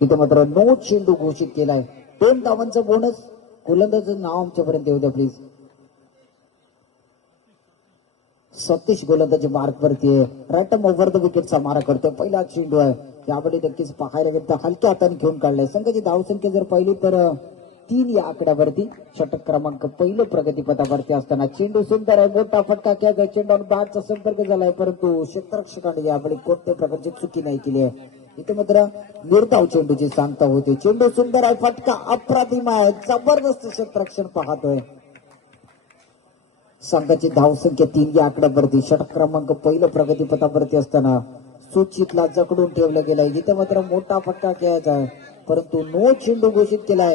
तिथं मात्र नो चेंडू घोषित केलाय. दोन धावांचा बोनस गोलंदाजाचं नाव आमच्यापर्यंत येऊ द्या प्लीज सतीश गोलंदाजी मार्क वरती रायटम ओव्हर द विकेटचा मारा करतोय. पहिला चेंडू आहे. यावेळी नक्कीच पाहायला गेलं तर हलक्या हाताने घेऊन काढलाय. संघाची धावसंख्या जर पाहिली तर तीन या आकड्यावरती. षटक क्रमांक पहिलं प्रगतीपथावरती असताना चेंडू सुंदर आहे. मोठा फटका खेळायचा चेंडू बॅटचा संपर्क झालाय. परंतु क्षेत्ररक्षकाने यावेळी कोणत्या प्रकारची चुकी नाही केली आहे. इथे मात्र निर्धाव चेंडूची सांगता होते. चेंडू सुंदर आहे फटका अप्रतिम आहे. जबरदस्त क्षेत्ररक्षण पाहतोय. संघाची धावसंख्या तीन या आकड्यावरती. षटक क्रमांक पहिलं प्रगतीपथावरती असताना सूचितला जकडून ठेवलं गेलंय. जिथे मात्र मोठा फटका खेळायचा आहे. परंतु नो चेंडू घोषित केलाय.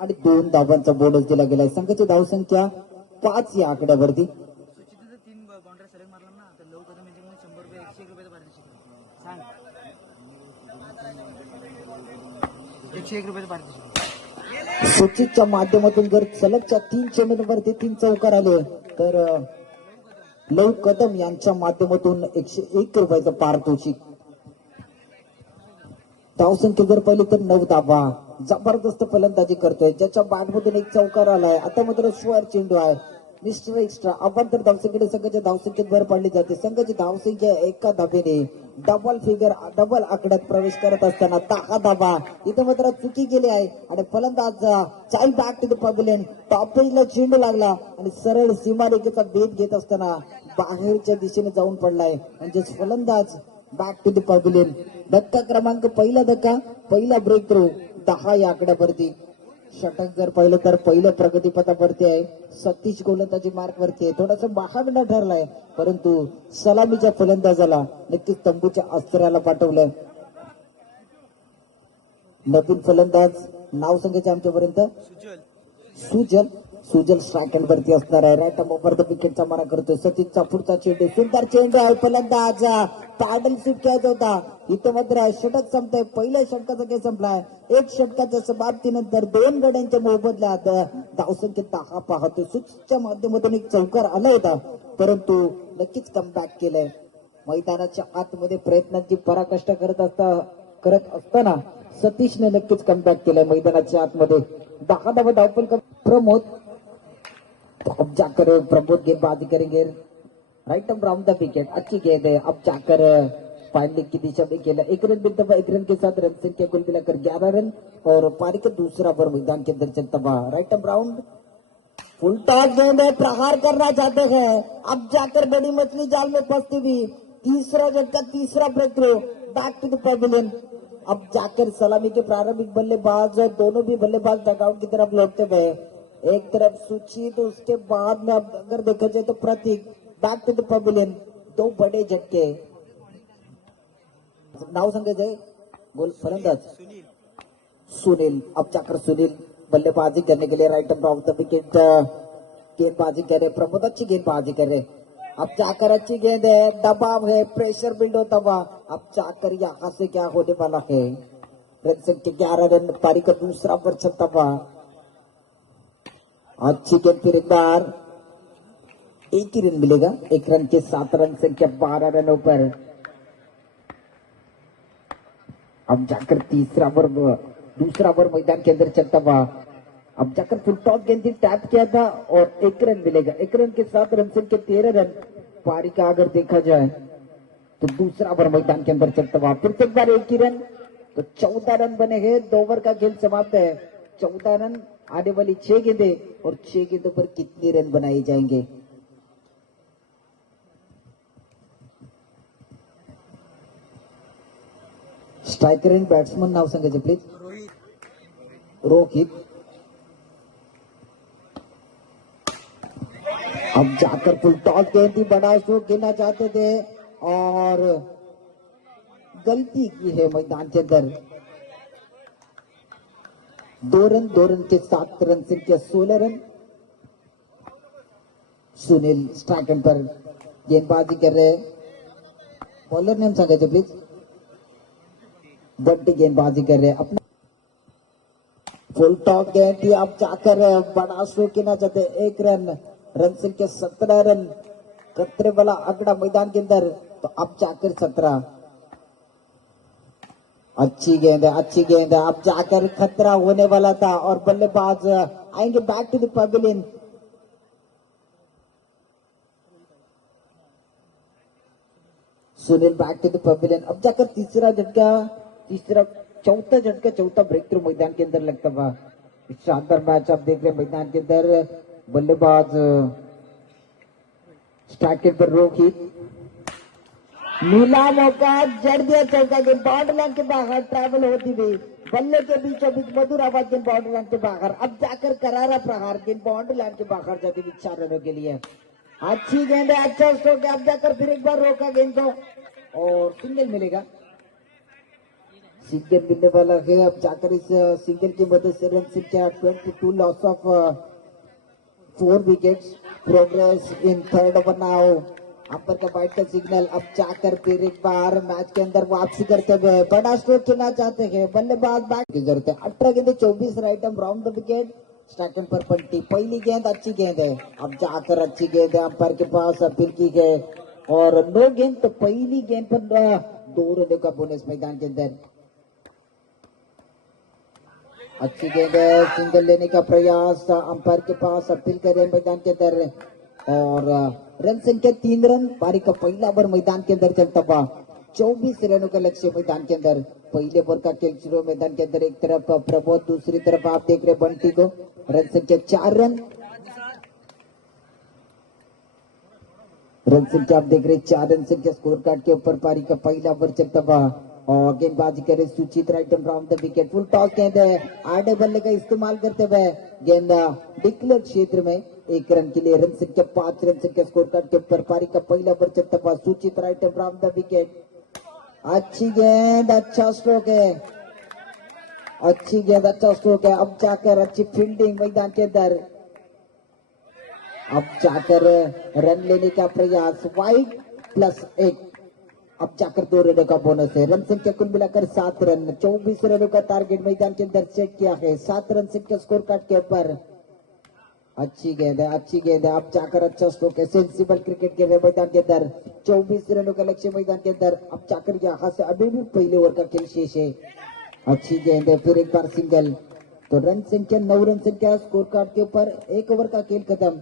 आणि दोन धावांचा बोनस दिला गेलाय. संघाची धावसंख्या पाच या आकड्यावरती सुचित तीन बाउंड्री सलग मारला ना तर लव कदम यांच्याकडून शंभर रुपये एकशे एक रुपयाचा पारितोषिक सांग एकशे एक रुपयाचं पारितोषिक सूचितच्या माध्यमातून जर सलगच्या तीन चेंडूवरती तीन चौकार आले तर लव कदम यांच्या माध्यमातून एकशे एक रुपयाचं पारितोषिक. धावसंख्या जर पहिले तर नऊ धावा. जबरदस्त फलंदाजी करतोय. ज्याच्या बाटमधून एक चौकार आलाय. आता मात्र स्वर चेंडू आहे. निश्चित एक्स्ट्रा अवांतर धावसंख्येने संघाच्या धावसंख्येत भर पाडली जाते. संघाची धावसंख्या एका धाब्याने डबल फिगर डबल आकड्यात प्रवेश करत असताना दहा धाबा इथं मात्र चुकी गेली आहे. आणि फलंदाज child back to the pavilion टॉपेजला चेंडू लागला. आणि सरळ सीमारेखेचा भेद घेत असताना बाहेरच्या दिशेने जाऊन पडलाय. म्हणजेच फलंदाज बॅक टू द पबलियन धक्का क्रमांक पहिला धक्का पहिला ब्रेक थ्रू दहा या आकड्यावरती. षटक जर पाहिलं तर पहिलं प्रगतीपथावरती आहे. सतीश गोलंदाजी मार्क वरती आहे. थोडासा महागडा ठरलाय. परंतु सलामीच्या फलंदाजाला नक्कीच तंबूच्या अस्त्राला पाठवलं नवीन फलंदाज नाव सांगायचे आमच्यापर्यंत सुजल. सुजल सुजल स्ट्रायकर वरती असणार आहे. राईट ओव्हर द विकेटचा मारा करतो सचिनचा पुढचा चेंडू सुंदर चेंडू आहे. फलंदाज पॅडल सुट खेळत होता. इथं मात्र षटक संपतंय. पहिल्या षटकाचा खेळ संपलाय. एक षटकाच्या समाप्तीनंतर दोन गड्यांच्या मोबदल्यात धावसंख्येत दहा पाहतो सुचच्या माध्यमातून एक चौकार आला होता. परंतु नक्कीच कमबॅक केलंय. मैदानाच्या आतमध्ये प्रयत्नांची पराकष्ट करत असता करत असताना सतीशने नक्कीच कमबॅक केलंय मैदानाच्या आतमध्ये. दहा धावा धावपल प्रमोद अब जाकर प्रमोद गेंदबाजी करेंगे। राइट अप राउंड द विकेट अच्छी गेंद है। अब जाकर फाइनलिंग की दिशा में खेला। एक रन बिंदबा एक रन के साथ रन संख्या कुल मिलाकर ग्यारह रन और पारी का दूसरा ओवर मैदान के अंदर चलता हुआ। राइट राउंड फुल टॉस गेंद है, प्रहार करना चाहते हैं। अब जाकर बड़ी मछली जाल में फंसती हुई, तीसरा झटका तीसरा break back to the pavilion अब जाकर सलामी के प्रारंभिक बल्लेबाज और दोनों भी बल्लेबाज डगआउट की तरफ़ लौटते हुए एक तरफ़ सूची तो उसके बाद में अब अगर देखा जाए तो प्रतीक बैक टू द बड़े झटके। नाव सांगायचंय गोल फलंदाज सुनील, अब जाकर सुनील, बल्लेबाजी करने के लिए राइट ऑफ़ द विकेट गेंदबाजी कर रहे प्रमोद अच्छी गेंदबाजी कर रहे। अब जाकर अच्छी गेंद है, दबाव है प्रेशर बिल्ड होता हुआ, अब जाकर यहाँ से क्या होने वाला है? ग्यारह रन, पारी का दूसरा पर चलता हुआ। अच्छी गेंद फिर एक ही रन मिलेगा। एक रन के सात रन संख्या बारह रनों पर। अब जाकर तीसरा ओवर, दूसरा ओवर मैदान के अंदर चलता हुआ। अब जाकर फुल टॉस गेंद टैप किया था और एक रन मिलेगा। एक रन के साथ रन संख्या तेरह रन। पारी का अगर देखा जाए तो दूसरा ओवर मैदान के अंदर चलता हुआ। फिर एक बार एक ही रन। तो चौदह रन बने हैं। दो ओवर का खेल समाप्त है। चौदह रन आने वाली छह गेंदे और छह गेंदों पर कितने रन बनाए जाएँगे? स्ट्रायकर एंड बॅट्समन नाव सांगायचे प्लीज़ रोहित. अब जाकर फुल टॉस गए थी बड़ा स्ट्रोक खेलना चाहते थे और गलती की है मैदान के अंदर। दो रन दो रन के सात रन संख्या सोलह रन। सुनील स्ट्राइकर पर गेंदबाजी कर रहे बॉलर नेम सांगायचे प्लीज़। बड्डी गेंदबाजी कर रहे अपने फुल टॉप गए थी अब जाकर बड़ा स्ट्रोक खेलना चाहते एक रन रन संख्या सत्रह रन। खतरे वाला अगड़ा मैदान के अंदर। तो अब जाकर सत्रह अच्छी गेंद है, अच्छी गेंद है। अब जाकर खतरा होने वाला था और बल्लेबाज आएँगे back to the Sunil back to the अब जाकर तीसरा झटका, तीसरा, चौथा झटका, चौथा ब्रेक थ्रू मैदान के अंदर लगता हुआ। शानदार मैच आप देख रहे हैं मैदान के अंदर। बल्लेबाज स्ट्राइकर पर रोहित नीला मौका जड़ दिया चौका गेंद बाउंड्री के बाहर ट्रैवल होती हुई बल्ले के बीचों बीच मधुर आवाज़ गेंद बाउंड्री के बाहर। अब जाकर करारा प्रहार गेंद बाउंड्री के बाहर जाती हुई चार रनों के लिए। अच्छी गेंद है अच्छा स्ट्रोक है अब जाकर फिर एक बार रोका गेंद को। और सिंगल मिलेगा। सिंगल मिलने वाला है, अब जाकर इस सिंगल की मदद से रन संख्या twenty two loss of four wickets progress in third over now umpire का बाइट का सिग्नल अब जाकर फिर एक बार मैच के अंदर वापसी करते हुए बड़ा स्ट्रोक खेलना चाहते हैं। बल्लेबाज बैट की ज़रूरत है। अठारह गेंदे, चौबीस राइट हम राउंड विकेट सेकंड पर पलटी पहली गेंद अच्छी गेंद है। अब जाकर अच्छी गेंद है अंपायर के पास अपील की गई। और नो गेंद तो पहली गेंद पर दो रनों का बोनस मैदान के अंदर। अच्छी गेंद है सिंगल लेने का प्रयास, अंपायर के पास अपील कर रहे मैदान के अंदर। और रन संख्या तीन रन, पारी का पहला ओवर मैदान के अंदर चलता हुआ। चौबीस रनों का लक्ष्य मैदान के अंदर। पहले ओवर का खेल शुरू मैदान के अंदर। एक तरफ़ प्रबोध दूसरी तरफ़ आप देख रहे बंटी को। रन संख्या चार रन। रन संख्या आप देख रहे चार रन संख्या स्कोर कार्ड के ऊपर पारी का पहला ओवर चलता हुआ। और गेंदबाजी करे Suchit right round the wicket full toss गेंद है आड़े बल्ले का इस्तेमाल करते हुए गेंद डिक्लेयर क्षेत्र में एक रन के लिए रन संख्या पाँच रन संख्या स्कोर कार्ड के ऊपर पारी का पहला ओवर चलता हुआ सुचित राइट राउंड द विकेट अच्छी गेंद अच्छा स्ट्रोक है। अच्छी गेंद अच्छा स्ट्रोक है। अब जाकर अच्छी फील्डिंग मैदान के अंदर। अब जाकर रन लेने का प्रयास। वाइट प्लस एक। अब जाकर दो रनों का बोनस है। रन संख्या कुल मिलाकर सात रन। चौबीस रनों का टारगेट मैदान के अंदर सेट किया है। सात रन संख्या स्कोर कार्ड के ऊपर। अच्छी गेंद है, अच्छी गेंद है। अब जाकर अच्छा स्ट्रोक है। सेंसिबल क्रिकेट के मैदान के अंदर। चौबीस रनों का लक्ष्य मैदान के अंदर। अब जाकर यहाँ से अभी भी पहले ओवर का खेल शेष है। अच्छी गेंद है, फिर एक बार सिंगल तो रन संख्या, नौ रन संख्या स्कोर कार्ड के ऊपर। एक ओवर का खेल खत्म।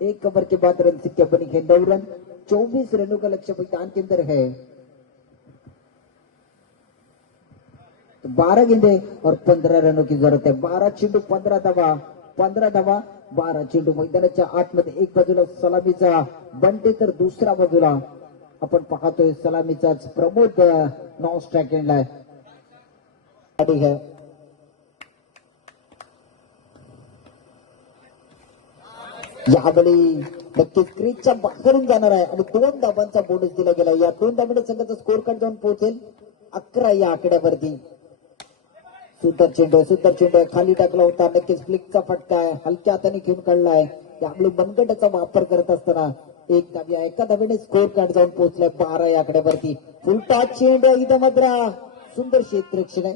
एक ओवर के बाद रन संख्या बनी है नौ रन। चौबीस रनों का लक्ष्य मैदान के अंदर है। तो बारह गेंदे और पंद्रह रनों की ज़रूरत है। बारह चेंडू पंद्रह धावा पंद्रह धावा बारा चेंडू मैदानाच्या आतमध्ये एक बाजूला सलामीचा बंटे तर दुसऱ्या बाजूला आपण पाहतोय सलामीचाच प्रमोद नॉन स्ट्राईक एंडला यावेळी नक्कीच क्रीजच्या बाहेरून जाणार आहे आणि दोन धाबांचा बोनस दिला गेला. या दोन धाबांच्या संघाचा स्कोर कार्ड जाऊन पोहोचेल अकरा या आकड्यावरती. सुंदर चेंडू आहे, सुंदर चेंडू आहे. खाली टाकला होता नक्कीच फ्लिकचा फटका आहे. हलक्या हाताने घेऊन काढलाय त्यामुळे मनगटाचा वापर करत असताना एक धाबी आहे. एका धाब्याने स्कोर कार्ड जाऊन पोहोचलाय बारा या आकड्यावरती. फुलटा चेंडू आहे इथं मात्र सुंदर क्षेत्ररक्षण आहे.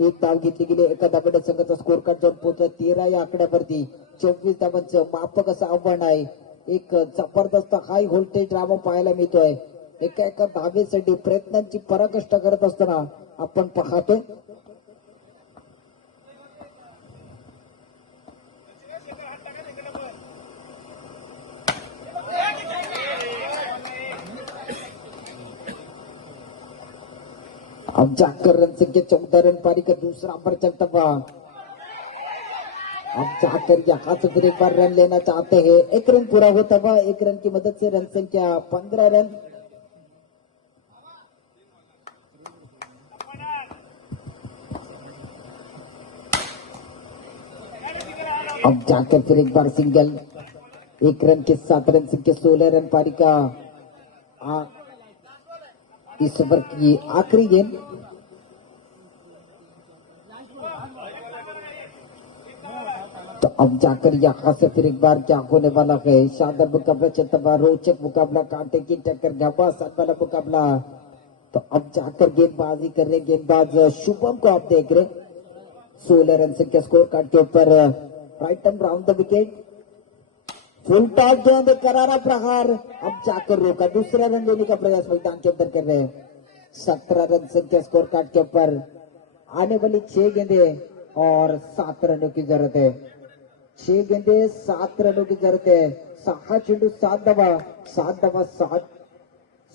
एक धाव घेतली गेली. एका धाब्याने संघाचा स्कोर कार्ड जाऊन पोहोचला तेरा या आकड्यावरती. चोवीस धावांचं मापक असं आव्हान आहे. एक जबरदस्त हाय व्होल्टेज ड्रामा पाहायला मिळतोय. एका एका धावेसाठी प्रयत्नांची पराकष्ट करत असताना आपण पाहतोय. अब जाकर रन संख्या चौदह रन पारी का दूसरा पर चलता अब जाकर यहाँ से फिर एक बार रन लेना चाहते हैं एक रन पूरा होता हुआ एक रन की मदद से रन संख्या पंद्रह रन अब जाकर फिर एक बार सिंगल एक रन के सात रन संख्या सोलह रन पारी का इस ओवर की आखिरी गेंद तो अब जाकर यहाँ से फिर एक बार क्या होने वाला है शानदार मुकाबला चलता हुआ रोचक मुकाबला कांटे की टक्कर घमासान वाला मुकाबला तो अब जाकर गेंदबाजी कर रहे गेंदबाज शुभम को आप देख रहे सोलह रन संख्या स्कोर कार्ड के ऊपर राइट एंड राउंड द विकेट फुल गेंद करारा प्रहार। अब जाकर रोका। दूसरा रन लेने का प्रयास मैदान के अंदर कर रहे हैं। सत्रह रन संख्या स्कोर कार्ड के ऊपर। आने वाली छह गेंदे और सात रनों की ज़रूरत है। छह गेंदे, सात रनों की ज़रूरत है। सहा चेंडू, सात धावा सात दवा सात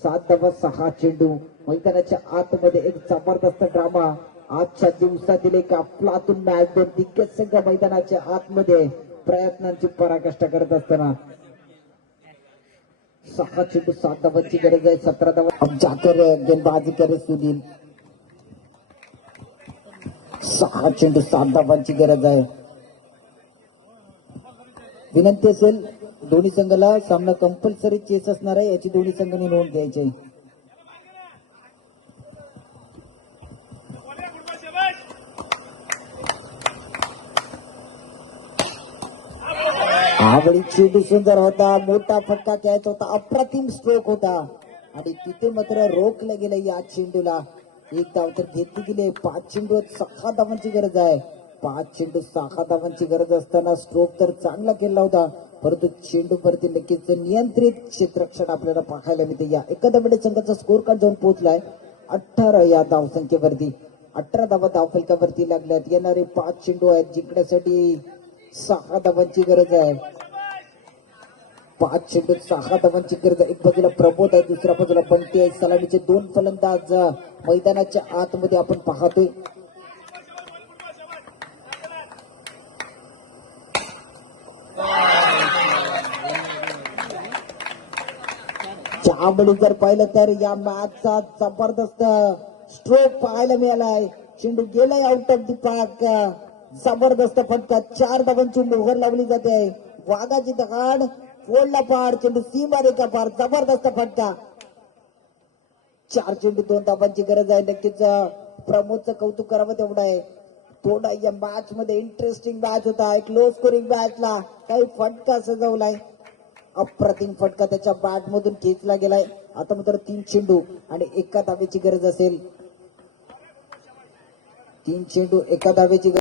सात धावा सहा चेंडू। मैदानाच्या आतमध्ये एक ज़बरदस्त ड्रामा आजच्या दिवसातील एक आपलातून मॅच दोन दिग्गज संघ मैदानाच्या आतमध्ये. प्रयत्नांची पराकाष्ठा करत असताना सहा चेंडू सात धावांची गरज आहे सतरा धावा जाकर गेंदबाजी करत सुनील. सहा चेंडू सात धावांची गरज आहे. विनंती असेल दोन्ही संघाला सामना कंपल्सरी चेस असणार आहे याची दोन्ही संघाने नोंद घ्यायची आवडी चेंडू सुंदर होता मोठा फटका घ्यायचा होता अप्रतिम स्ट्रोक होता. आणि तिथे मात्र रोखलं गेलं या चेंडूला. एक धाव तर घेतली गेली पाच चेंडू सहा धावांची गरज आहे. पाच चेंडू सहा धावांची गरज असताना स्ट्रोक तर चांगला केला होता. परंतु चेंडू वरती नक्कीच नियंत्रित क्षेत्रक्षण आपल्याला पाहायला मिळते. या एकादमध्ये संघाचा स्कोर कार्ड जाऊन पोहोचलाय. अठरा या धावसंख्येवरती अठरा धावा धावफलकावरती लागल्यात. येणारे पाच चेंडू आहेत जिंकण्यासाठी. सहा धावांची गरज आहे. पाच चेंडू सहा धावांची गरज आहे. एक बाजूला प्रबोध आहे दुसऱ्या बाजूला बंटी आहे. सलामीचे दोन फलंदाज मैदानाच्या आतमध्ये आपण पाहतोय. त्यामुळे जर पाहिलं तर या मॅचचा जबरदस्त स्ट्रोक पाहायला मिळालाय. चेंडू गेलाय आउट ऑफ द पार्क जबरदस्त फटका चार धावांची मोहर लावली जाते. वाघाची दगाड फोडला पार चेंडू सीमा रेखा पार जबरदस्त फटका. चार चेंडू दोन धावांची गरज आहे. नक्कीच अं, प्रमोदचं कौतुक करावं तेवढं आहे. थोडा या मॅच मध्ये इंटरेस्टिंग मॅच होता. एक लो स्कोरिंग मॅचला काही फटका सजवलाय. अप्रतिम फटका त्याच्या बॅट मधून खेचला गेलाय. आता मात्र तीन चेंडू आणि एका धावेची गरज असेल. तीन चेंडू एका धावेची गरज